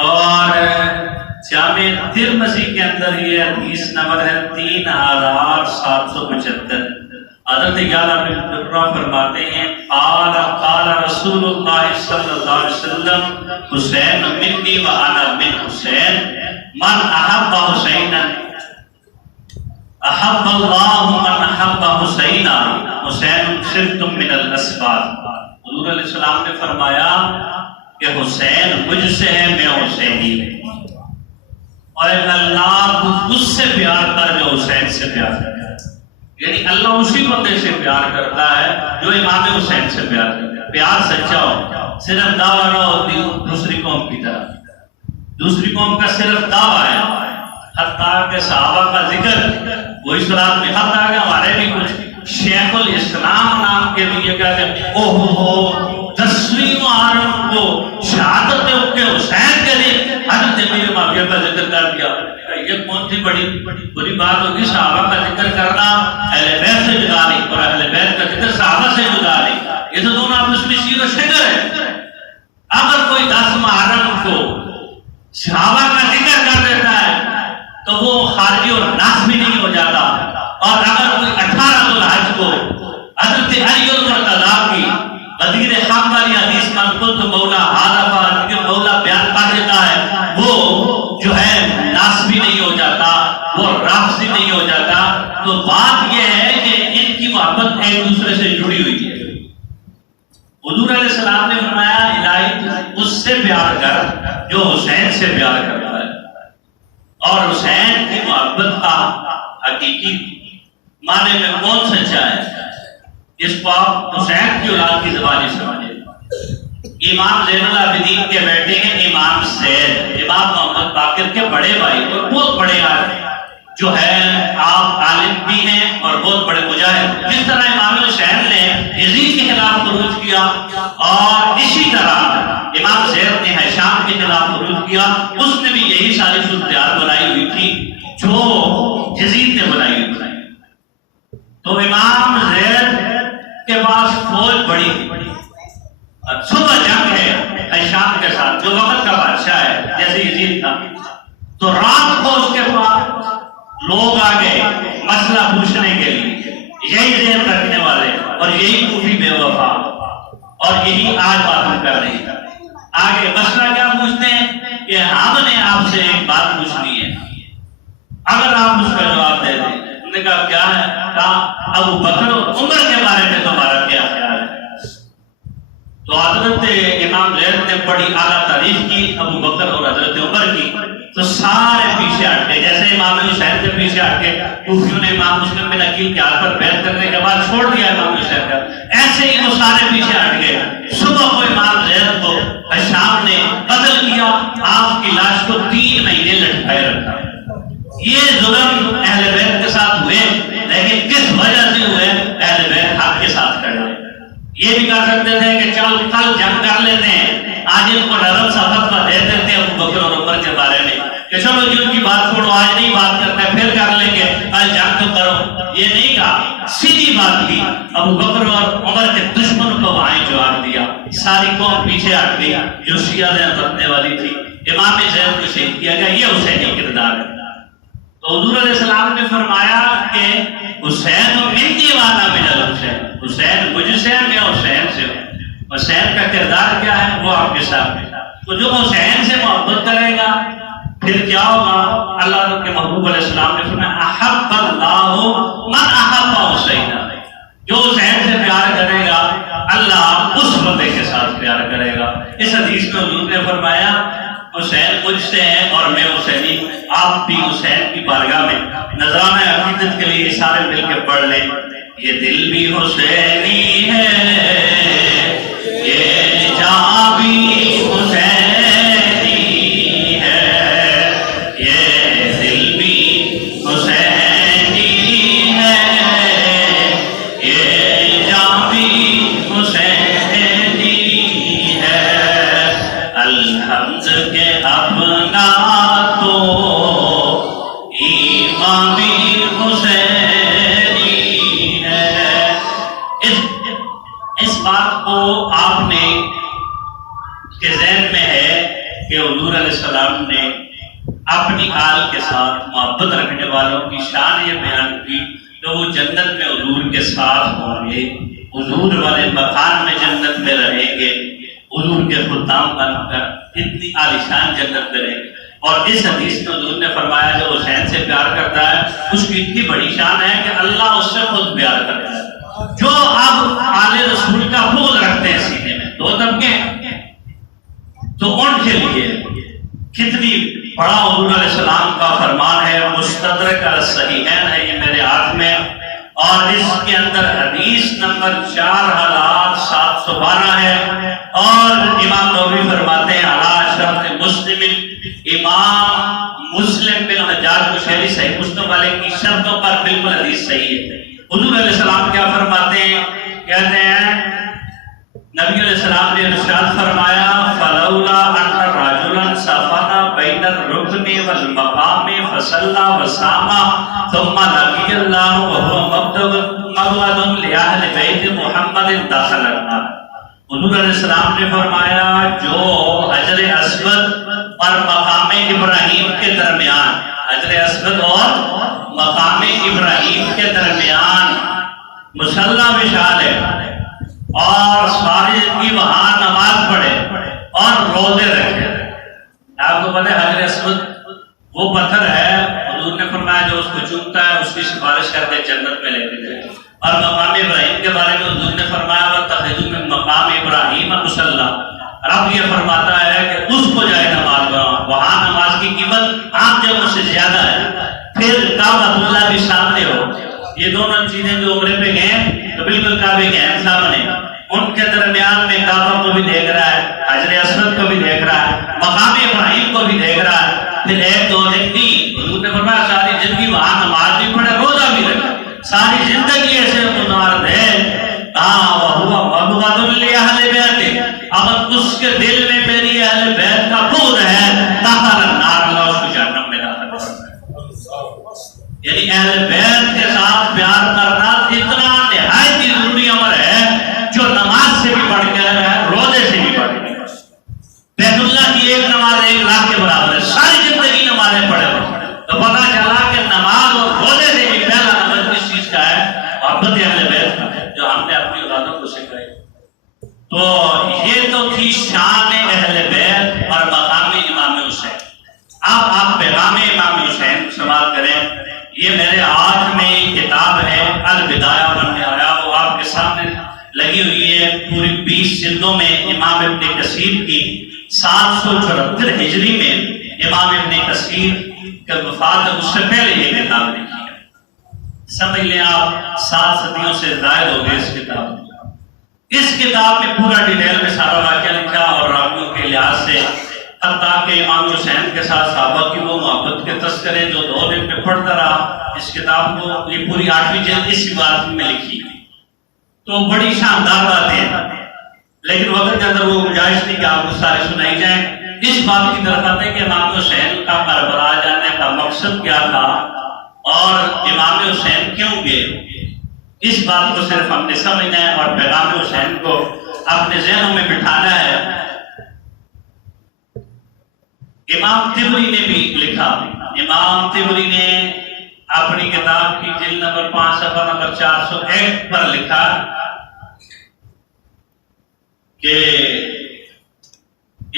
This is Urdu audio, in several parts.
اور جامع ترمذی کے اندر یہ حدیث نمبر ہے 3775۔ حضرت یعلا بن قرہ فرماتے ہیں قال رسول اللہ صلی اللہ علیہ وسلم حسین منی و انا من حسین من احب حسینا احب اللہ من احب حسینا حسین صرف من الاسباط۔ حضور علیہ السلام نے فرمایا کہ حسین مجھ سے ہے، میں حسینی ہوں، اور اللہ اس سے پیار کر جو حسین سے پیار کرتا ہے۔ یعنی اللہ اسی بندے سے پیار کرتا ہے جو امام حسین سے پیار کرتا ہے۔ پیار سچا ہو، صرف دعویٰ نہ ہوتی دوسری قوم کی طرح، دوسری قوم کا صرف دعویٰ ہے۔ حتیٰ کہ صحابہ کا ذکر وہی صورت میں، حتیٰ کہ ہمارے بھی کچھ شیخ الاسلام نام کے لیے کہتے ہیں اوہو 10ویں محرم کو شہادت کے حسین کے لیے حضرت امیر معاویہ کا ذکر کر دیا۔ یہ کون سی بڑی بری بات ہوگی؟ صحابہ کا ذکر کرنا اہل بیت سے جدا نہیں، اور اہل بیت کا ذکر صحابہ سے جدا نہیں، یہ تو دونوں آپس میں شیر و شکر ہے۔ اگر کوئی 10 محرم کو صحابہ کا ذکر کر دیتا ہے تو وہ خارجی اور ناسبی نہیں ہو جاتا، اور اگر کوئی 18 ذوالحج کو حضرت علی المرتضیٰ کی غدیر خاک والی حدیث من قلت مولا حالفا کہ مولا بیان کر دیتا ہے، وہ جو ہے ناسبی نہیں ہو جاتا، وہ رافضی نہیں ہو جاتا۔ تو بات یہ ہے کہ ان کی محبت ایک دوسرے سے جڑی ہوئی ہے۔ حضور علیہ السلام نے فرمایا الہی اس سے پیار کر جو حسین سے پیار کرتا ہے، اور حسین کی محبت کا حقیقی معنی میں کون سچا ہے اس کو آپ حسین کی اولاد کی زبانی سمجھیں۔ امام زین العابدین کے بیٹے ہیں امام زید، امام محمد باقر کے بڑے بھائی، اور بہت بڑے عالم جو ہے، آپ عالم بھی ہیں اور بہت بڑے مجاہد۔ جس طرح امام حسین نے یزید کے خلاف خروج کیا، اور اسی طرح امام زید نے ہشام کے خلاف خروج کیا، اس نے بھی یہی ساری صورتحال بنائی ہوئی تھی جو یزید نے بنائی ہوئی تھی۔ تو امام زید کے پاس فوج بڑی، صبح جنگ ہے ہشام کے ساتھ جو وقت کا بادشاہ ہے جیسے یزید تھا، تو رات کو اس کے پاس لوگ آ گئے مسئلہ پوچھنے کے لیے، یہی ذہن رکھنے والے اور یہی کوفی بے وفا، اور یہی آج بات ہم کر رہے ہیں۔ آگے مسئلہ کیا پوچھتے ہیں کہ ہم نے آپ سے ایک بات پوچھنی ہے، اگر آپ اس کا جواب دے دیں۔ انہوں نے کہا کیا ہے؟ کہا ابو بکر اور عمر کے بارے میں تمہارا کیا خیال ہے؟ تو حضرت امام زید نے بڑی اعلیٰ تعریف کی ابو بکر اور حضرت عمر کی، تو سارے پیچھے ہٹ گئے، جیسے امام حسین سے پیچھے ہٹ گئے، کوفیوں نے امام مسلم بن عقیل کے ہاتھ پر بیعت کرنے کے بعد چھوڑ دیا امام حسین کا، ایسے ہی وہ سارے پیچھے ہٹ گئے۔ صبح کو امام زید کو ہشام نے قتل کیا، آپ کی لاش کو 3 مہینے لٹکائے رکھا۔ یہ ظلم اہل بیت کے ساتھ ہوئے، لیکن کس وجہ سے ہوئے؟ اہل بیت حق کے ساتھ کھڑے۔ یہ بھی کہہ سکتے تھے کہ چل کل جنگ کر لیتے ہیں، آج ان کو نرم سا فتویٰ دے دیتے ہیں ابو بکر اور عمر کے بارے میں کہ چلو جی ان کی بات چھوڑو، آج نہیں بات کرتے پھر کر لیں گے، کل جنگ تو کرو۔ یہ نہیں کہا، سیدھی بات کی، ابو بکر اور عمر کے دشمن کو وہاں جواب دیا، ساری قوم پیچھے ہٹ گئی جو شیعہ نے رکھنے والی تھی۔ امام زید کو شہید کیا گیا، یہ حسینی کردار ہے۔ تو حضور علیہ السلام نے فرمایا کہ حسین منی وانا من الحسین، حسین مجھ سے ہے، میں حسین سے ہوں۔ حسین کا کردار کیا ہے وہ آپ کے سامنے۔ تو جو حسین سے محبت کرے گا پھر کیا ہوگا؟ اللہ کے محبوب علیہ السلام نے فرمایا احب اللہ من احب حسین، جو حسین سے پیار کرے گا اللہ اس بندے کے ساتھ پیار کرے گا۔ اس حدیث میں حضور نے فرمایا حسین مجھ سے ہے اور میں حسینی۔ آپ بھی حسین کی بارگاہ میں نذرانہ عقیدت کے لیے سارے مل کے پڑھ لیں، یہ دل بھی حسینی ہے، یہ جان بھی حسینی ہے، یہ دل بھی حسینی ہے، یہ جان بھی حسینی ہے، الحمد کے اپنا تو ایمان بھی حسینی ہے۔ اس بات کو آپ نے کے ذہن میں ہے کہ حضور علیہ السلام نے اپنی آل کے ساتھ محبت رکھنے والوں کی شان یہ بیان کی کہ وہ جنت میں حضور کے ساتھ ہوں گے، حضور والے مکان میں جنت میں رہیں گے، حضور کے خدام بن کر اتنی عالیشان جنت میں رہیں گے۔ اور اس حدیث میں حضور نے فرمایا جو حسین سے پیار کرتا ہے اس کی اتنی بڑی شان ہے کہ اللہ اس سے خود پیار کرتا ہے۔ جو اب آل رسول کا بغض رکھتے ہیں سینے میں، دو طبقے، تو ان کے لیے کتنی بڑا حضور علیہ السلام کا فرمان ہے، مستدرک الصحیحین ہے یہ میرے ہاتھ میں، اور اس کے اندر حدیث نمبر 4712 ہے، اور امام نووی فرماتے ہیں علی شرط مسلم، امام مسلم بن حجاج قشیری صحیح مسلم والے کی شرطوں پر بالکل حدیث صحیح ہے۔ حضور علیہ السلام کیا فرماتے ہیں؟ کہتے ہیں نبی علیہ السلام نے ارشاد فرمایا فلولا ان رجلا سفر بین الرکن والمقام فصلى وصام ثم لقي الله وهو مبغض لاهل بیت محمد دخل النار۔ حضور علیہ السلام نے فرمایا جو حجر اسود اور مقام ابراہیم کے درمیان، حجر اسود اور مقام ابراہیم کے درمیان مصلی بچھا لے اور ساری زندگی وہاں نماز پڑھے اور روزے رکھے۔ آپ کو پتہ ہے حجر اسود وہ پتھر ہے، حضور نے فرمایا جو اس کو چومتا ہے اس کی سفارش کر کے جنت میں لے کے جائے۔ اور مقام ابراہیم کے بارے میں حضور نے فرمایا وَاتَّخِذُوا مِن مقام ابراہیم مصلی، رب یہ فرماتا ہے کہ اس کو جائے نماز پڑھو، وہاں نماز کی قیمت عام جگہوں سے زیادہ ہے۔ پھر کعبۃ اللہ بھی سامنے ہو، یہ دونوں چیزیں جو عمرے پہ گئے تو بالکل کعبے کے ہیں سامنے، ان کے درمیان میں کعبہ کو بھی دیکھ رہا ہے، حجر اسود کو بھی دیکھ رہا ہے، مقام ابراہیم کو بھی دیکھ رہا ہے۔ پھر ایک دو دن کی حضور نے فرمایا ساری زندگی وہاں نماز بھی پڑھے روزہ بھی رکھے، ساری زندگی ایسے گزار دے وَهُوَ مَبْغَضٌ لِأَهْلِ بَيْتِهِ، اگر اس کے دل میں میری اہل بیت کا بغض ہے دخل النار، اللہ اس کو جہنم میں داخل کرے۔ یعنی اہل بیت کے ساتھ پیار کرنا اتنا نہایت ہی ضروری امر ہے جو نماز سے بھی بڑھ کر ہے، روزے سے بھی بڑھ کر۔ بیت اللہ کی ایک نماز 1,00,000 کے برابر ہے، ساری زندگی نمازیں پڑھے تو پتہ چلا کہ نماز اور روزے سے بھی پہلا نمبر کس چیز کا ہے؟ محبت اہل بیت کا ہے، جو ہم نے اپنی اولادوں کو سکھائی۔ تو یہ تو تھی شان اہل بیت اور مقام امام حسین۔ اب آپ پیغام امام حسین سماعت کریں، یہ میرے ہاتھ میں کتاب ہے البدایہ والنہایہ، وہ آپ کے سامنے لگی ہوئی ہے، پوری 20 جلدوں میں امام ابن کثیر کی 774 ہجری میں امام ابن کثیر کی وفات ہے، اس سے پہلے یہ کتاب لکھی ہے۔ سمجھ لیں آپ 7 صدیوں سے زائد ہو گئے اس کتاب میں۔ اس کتاب میں پورا ڈیٹیل میں سارا واقعہ لکھا اور راویوں کے لحاظ سے حتیٰ کہ امام حسین کے ساتھ صحابہ کی وہ محبت کے تذکرے جو 2 دن میں پڑھتا رہا، اس کتاب کو یہ پوری 8ویں جلد اسی بات میں لکھی، تو بڑی شاندار باتیں ہیں، لیکن وقت کے اندر وہ گنجائش نہیں کہ آپ کو سارے سنائی جائیں۔ اس بات کی طرف آتے ہیں کہ امام حسین کا کربلا جانے کا مقصد کیا تھا اور امام حسین کیوں گئے، اس بات کو صرف ہم نے سمجھنا ہے اور پیغام حسین کو اپنے ذہنوں میں بٹھانا ہے۔ امام تبری نے بھی لکھا، امام تبری نے اپنی کتاب کی جلد نمبر 5 صفحہ نمبر 401 پر لکھا کہ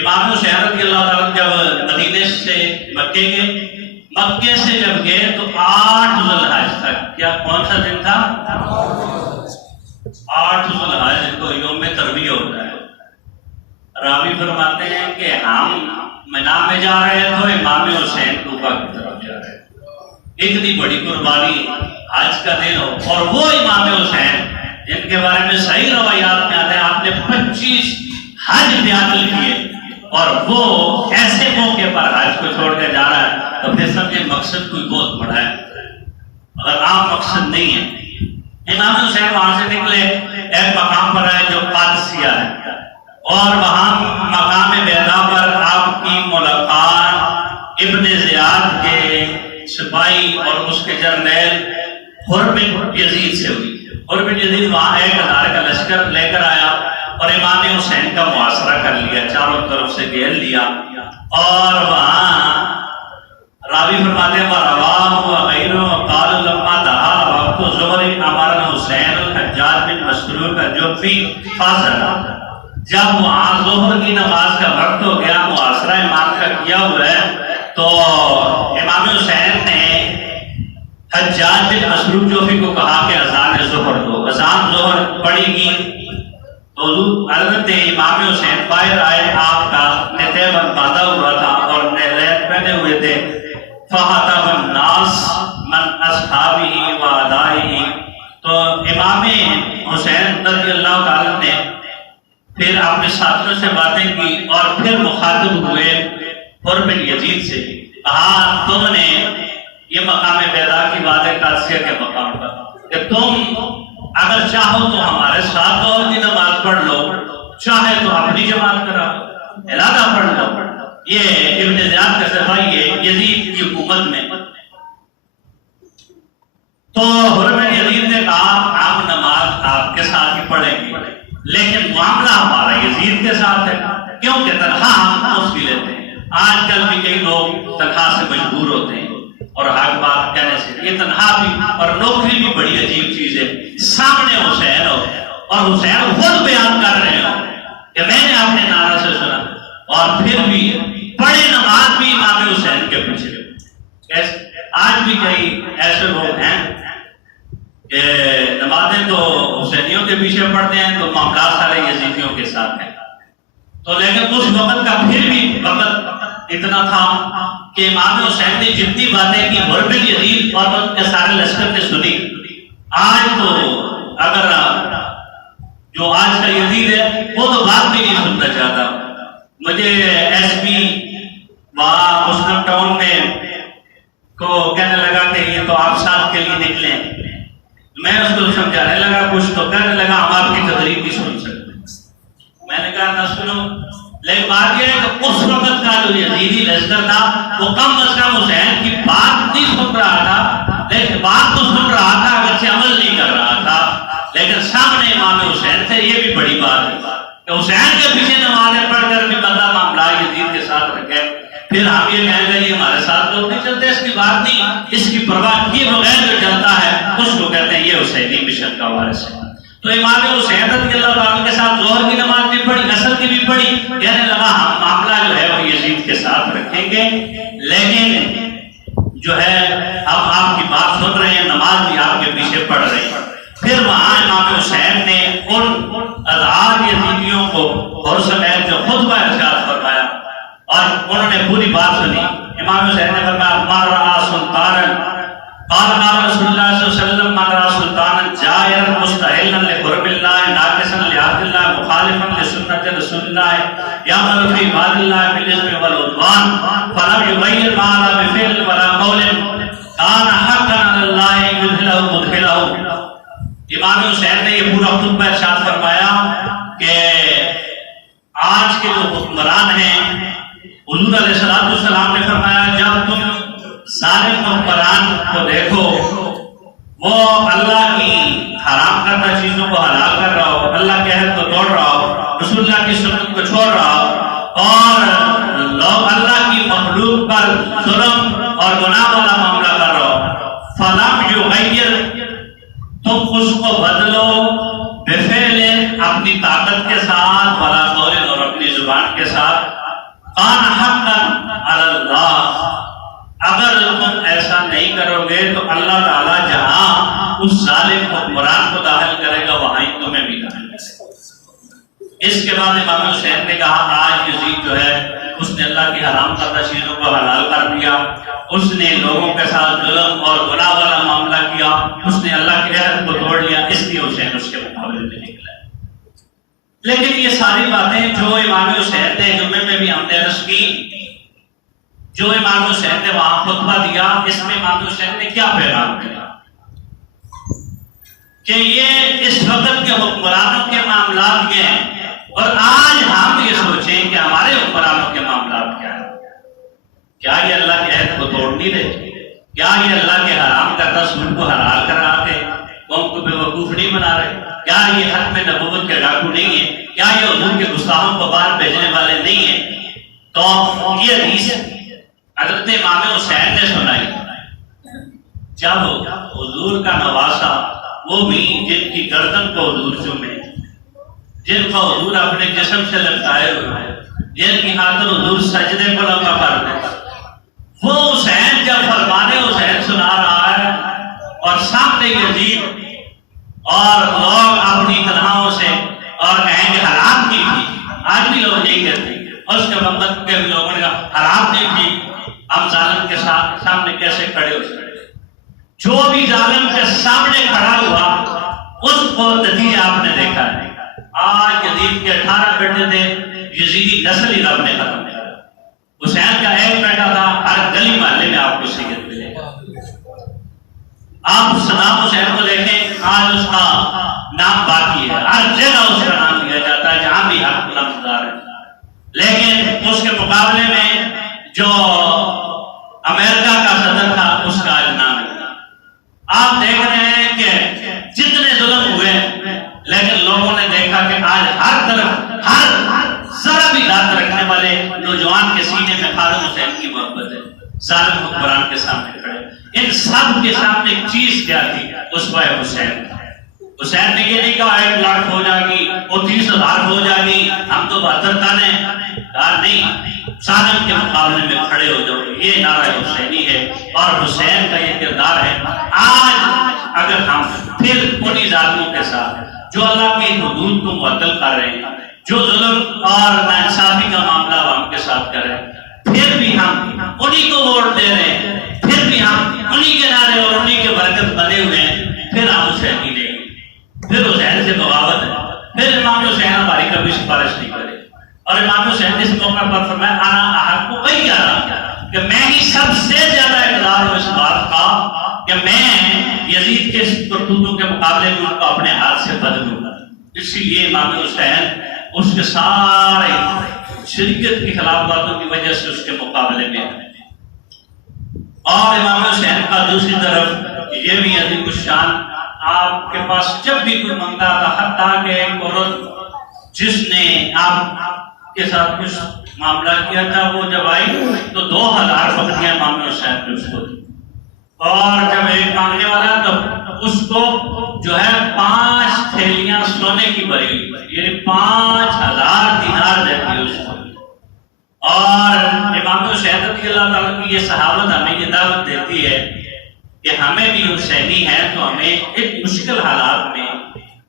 امام حسین رضی اللہ تعالیٰ جب مدینے سے مکے گئے، مکے سے جب گئے تو 8 ذو الحج تک، کیا کون سا دن تھا؟ 8 ذو الحج کو یوم ترویہ ہوتا ہے۔ راوی فرماتے ہیں کہ ہم مینا میں جا رہے تو امام حسین کوفہ کی طرف جا رہے تھے۔ اتنی بڑی قربانی حج کا دن ہو، اور وہ امام حسین جن کے بارے میں صحیح روایات میں آتے ہیں آپ نے 25 حج بیان کیے، اور وہ ایسے موقع پر حج کو چھوڑ کے جا رہا ہے تو پھر سمجھے مقصد کوئی بہت بڑا ہے، اگر عام مقصد نہیں ہے۔ امام حسین وہاں سے نکلے، ایک مقام پر ہے جو قادسیہ ہے، اور وہاں مقام بیضا پر آپ کی ملاقات ابن زیاد کے سپاہی اور اس کے جرنیل حر بن یزید سے ہوئی۔ حر بن یزید وہاں 1000 کا لشکر لے کر آیا اور امام حسین کا محاصرہ کر لیا، چاروں طرف سے گھیر لیا، اور وہاں راوی فرماتے ہیں رواہ وغیرہ قال لما دہا وقت ظہر امر حسین الحجاج بن مسروق الجوفی فاصل، جب وہاں ظہر کی نماز کا وقت ہو گیا، محاصرہ امام کا کیا ہوا ہے، تو امام حسین نے حجاج بن مسروق جوفی کو کہا کہ اذان ظہر دو، اذان ظہر پڑی گی تو حضرت امام حسین باہر آئے، آپ کا نتیبن باندھا ہوا تھا اور نیلین پہنے ہوئے تھے، فَحَتَبَ النَّاسِ مَنْ أَصْحَابِهِ وَأَعْدَائِهِ، تو امام حسین رضی اللہ تعالیٰ نے پھر اپنے ساتھیوں سے باتیں کی اور پھر مخاطب ہوئے حر بن یزید سے، کہا تم نے یہ مقام بیضا کی وعدہ قادسیہ کے مقام پر کہ تم اگر چاہو تو ہمارے ساتھ اور کی نماز پڑھ لو، چاہے تو اپنی جماعت کرا ارادہ پڑھ لو۔ یہ ابن زیاد کا صفحہ یہ یزید کی حکومت میں، تو حر بن یزید نے کہا ہم نماز آپ کے ساتھ ہی پڑھیں گے، لیکن معاملہ ہمارا یزید کے ساتھ ہے، کیونکہ تنخواہ ہم اس کی لیتے ہیں۔ آج کل بھی کئی لوگ تنخواہ سے مجبور ہوتے ہیں اور حق بات کہنے سے، یہ تنخواہ بھی اور نوکری بھی بڑی عجیب چیز ہے۔ سامنے حسین ہو اور حسین خود بیان کر رہے ہو کہ میں نے اپنے نانا سے سنا، اور پھر بھی پڑھے نماز بھی امام حسین کے پیچھے۔ آج بھی کئی ایسے لوگ ہیں کہ نمازیں تو حسینیوں کے پیچھے پڑھتے ہیں تو معاملات سارے یزیدیوں کے ساتھ ہیں، تو لیکن اس وقت کا پھر بھی وقت اتنا تھا کہ امام حسین نے جتنی باتیں کی حر بن یزید اور ان کے سارے لشکر نے سنی۔ آج تو اگر جو آج کا یزید ہے وہ تو بات بھی نہیں سننا چاہتا۔ مجھے ایس پی وہاں مسلم ٹاؤن میں کو کہنے لگا کہ یہ تو آپ ساتھ کے لیے نکلے، میں اس کو سمجھانے لگا کچھ، تو کہنے لگا ہم آپ کی تقریر نہیں سن سکتے۔ میں نے کہا نہ سنو، لیکن بات یہ ہے کہ اس وقت کا جو یزیدی لشکر تھا وہ کم از کم حسین کی بات نہیں سن رہا تھا، لیکن بات تو سن رہا تھا اگرچہ عمل نہیں کر رہا تھا، لیکن سامنے امام حسین تھے۔ یہ بھی بڑی بات ہے کہ حسین کے پیچھے نمازیں پڑھ کر بھی بندہ معاملہ یزید کے ساتھ رکھے، پھر ہم یہ کہیں گے یہ ہمارے ساتھ لوگ نہیں چلتے، اس کی بات نہیں، اس کی پرواہ کیے بغیر جو چلتا ہے اس کو کہتے ہیں یہ حسینی مشن کا وارث ہے۔ تو امام حسین رضی اللہ عنہ کے ساتھ ظہر کی نماز بھی پڑھی، عصر کی بھی پڑھی، کہنے لگا ہم معاملہ جو ہے وہ یزید کے ساتھ رکھیں گے، لیکن جو ہے اب آپ کی بات سن رہے ہیں، نماز بھی آپ کے پیچھے پڑھ رہے ہیں۔ پھر وہاں امام حسین نے ان ازعار یزیدیوں کو اور سمیت جو خطبہ ارشاد فرمایا اور انہوں نے پوری بات سنی۔ امام حسین نے فرمایا من رأى سلطانا قال رسول اللہ صلی اللہ علیہ وسلم من رأى سلطانا جائرا مستحلا لحرم اللہ ناقصا لعهد اللہ مخالفا لسنت رسول اللہ یعمل فی عباد اللہ بالاسم والعدوان فلم یغیر ما لا بفعل ولا قول کان حقا علی اللہ یدخلہ مدخلہ۔ امام حسین نے یہ پورا خطبہ ارشاد فرمایا کہ آج کے جو حکمران ہیں، حضور علیہ السلام نے فرمایا جب تم ظالم حکمران کو دیکھو وہ اللہ کی حرام کردہ چیزوں کو حلال کر رہا ہو، اللہ کے عہد کو توڑ رہا ہو، رسول اللہ کی سنت کو چھوڑ رہا ہو، اور لوگ اللہ کی مخلوق پر ظلم اور گناہ والا معاملہ کر رہا ہو، فلم یغیر، تم اس کو بدلو بفعل، اپنی طاقت کے ساتھ، ولا قول، اور اپنی زبان کے ساتھ، کان حقا علی اللہ، اگر تم ایسا نہیں کرو گے تو اللہ تعالیٰ جہاں اس ظالم حکمران کو داخل کرے گا وہاں ہی تمہیں بھی داخل کرے گا۔ اس کے بعد امام حسین نے کہا آج یزید جو ہے اس نے اللہ کی حرام کردہ چیزوں کو حلال کر دیا، اس نے لوگوں کے ساتھ ظلم اور گناہ والا معاملہ کیا، اس نے اللہ کے عہد کو توڑ لیا، اس لیے حسین اس کے مقابلے میں نکلا۔ لیکن یہ ساری باتیں جو امام حسین نے جمعے میں بھی ہم نے عرض کی، جو امام حسین نے وہاں خطبہ دیا، اس میں امام حسین نے کیا پیغام دیا کہ یہ اس وقت کے حکمرانوں کے معاملات یہ ہیں، اور آج ہم یہ سوچیں کہ ہمارے حکمرانوں کے معاملات کیا ہیں۔ کیا یہ اللہ کے عہد کو توڑ نہیں رہے؟ کیا یہ اللہ کے حرام کردہ سود کو حلال کر رہے؟ قوم کو بے وقوف نہیں بنا رہے؟ کیا یہ حق میں نبوت کے ڈاکو نہیں ہے؟ کیا یہ حضور کے گستاخوں کو باہر بھیجنے والے نہیں ہیں؟ تو یہ حدیث حضرت امام حسین نے سنائی جب حضور کا نواسا، وہ بھی جن کی گردن کو حضور چومے، جن کو حضور اپنے جسم سے لٹکائے ہوئے، جن کی خاطر حضور سجدے کو لمبا کر دے، وہ حسین جب فرمان حسین سنا رہا ہے اور سامنے یزید اور لوگ اپنی تنہاؤں سے اور کہیں گے حرام کی تھی، آج بھی لوگ یہی کہتے ہیں، اس کے وقت کے لوگوں نے کہا حرام نہیں تھی، ہم ظالم کے سامنے کیسے کھڑے ہو سکتے؟ جو بھی ظالم کے سامنے کھڑا ہوا اس کو نتیجہ آپ نے دیکھا ہے۔ آج یزید کے 18 بیٹے تھے، یزیدی نسل ہی رب نے ختم کیا۔ حسین کا ایک بیٹا تھا، ہر گلی محلے میں آپ کو سید ملے گا۔ آپ صدام حسین کو دیکھیں، آج اس کا نام باقی ہے، ہر جگہ اس کا نام لیا جاتا ہے جہاں بھی حق لمحدار ہے۔ لیکن اس کے مقابلے میں جو امریکہ کا صدر تھا، اس کا آج نام ہے۔ آپ دیکھ رہے ہیں کہ جتنے ظلم ہوئے، لیکن لوگوں نے دیکھا کہ آج ہر طرف ہر ذرا بھی دانت رکھنے والے نوجوان کے سینے میں خادم حسین کی محبت ہے، ظالم حکمران کے سامنے کھڑے۔ ان سب کے سامنے ایک چیز کیا تھی؟ اسوہ حسین۔ حسین نے یہ نہیں کہا 1 لاکھ ہو جائے گی، وہ 30,000 ہو جائے گی، ہم تو 72 تانے دار نہیں، ظالم کے مقابلے میں کھڑے ہو جاؤ۔ یہ نعرہ حسینی ہے اور حسین کا یہ کردار ہے۔ آج اگر ہم پھر انہی ظالموں کے ساتھ جو اللہ کی حدود کو معطل کر رہے ہیں، جو ظلم اور ناانصافی کا معاملہ ہم کے ساتھ کر رہے ہیں، پھر بھی ہم انہی کو ووٹ دے رہے ہیں، پھر بھی ہم انہی کے نعرے اور انہی کے برکت بنے ہوئے ہیں، پھر ہم حسینی نہیں، پھر حسین سے بغاوت ہے، پھر امام حسین ہماری کبھی سفارش نہیں کرے۔ اور امام حسین نے اس موقع پر فرمایا انا احق وہی کہہ رہا کہ میں ہی سب سے زیادہ اقدار ہوں اس بات کا کہ میں یزید کے کرتوتوں کے مقابلے میں ان کو اپنے ہاتھ سے بدلوں گا۔ اسی لیے امام حسین اس کے سارے شریعت کی خلاف باتوں کی وجہ سے اس کے مقابلے میں ہے۔ اور امام حسین کا دوسری طرف یہ بھی عظیم الشان، آپ کے پاس جب بھی کوئی منگتا تھا، حتیٰ کہ ایک عورت جس نے آپ کے ساتھ کچھ معاملہ کیا تھا، وہ جب آئی تو 2000 بکریاں امام حسین نے اس کو دی، اور جب ایک مانگنے والا تو اس کو جو ہے 5 تھیلیاں سونے کی بری ہوئی، یعنی 5000 دینار دیتی اس کو۔ اور امام حسین رضی اللہ تعالیٰ کی یہ صحابت ہمیں یہ دعوت دیتی ہے کہ ہمیں بھی حسینی ہے تو ہمیں ایک مشکل حالات میں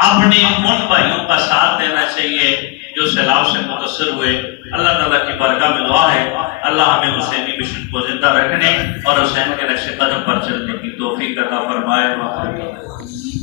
اپنے ان بھائیوں کا ساتھ دینا چاہیے جو سیلاب سے متاثر ہوئے۔ اللہ تعالیٰ کی بارگاہ میں دعا ہے اللہ ہمیں حسینی مشن کو زندہ رکھنے اور حسین کے نقش قدم پر چلنے کی توفیق عطا فرمائے۔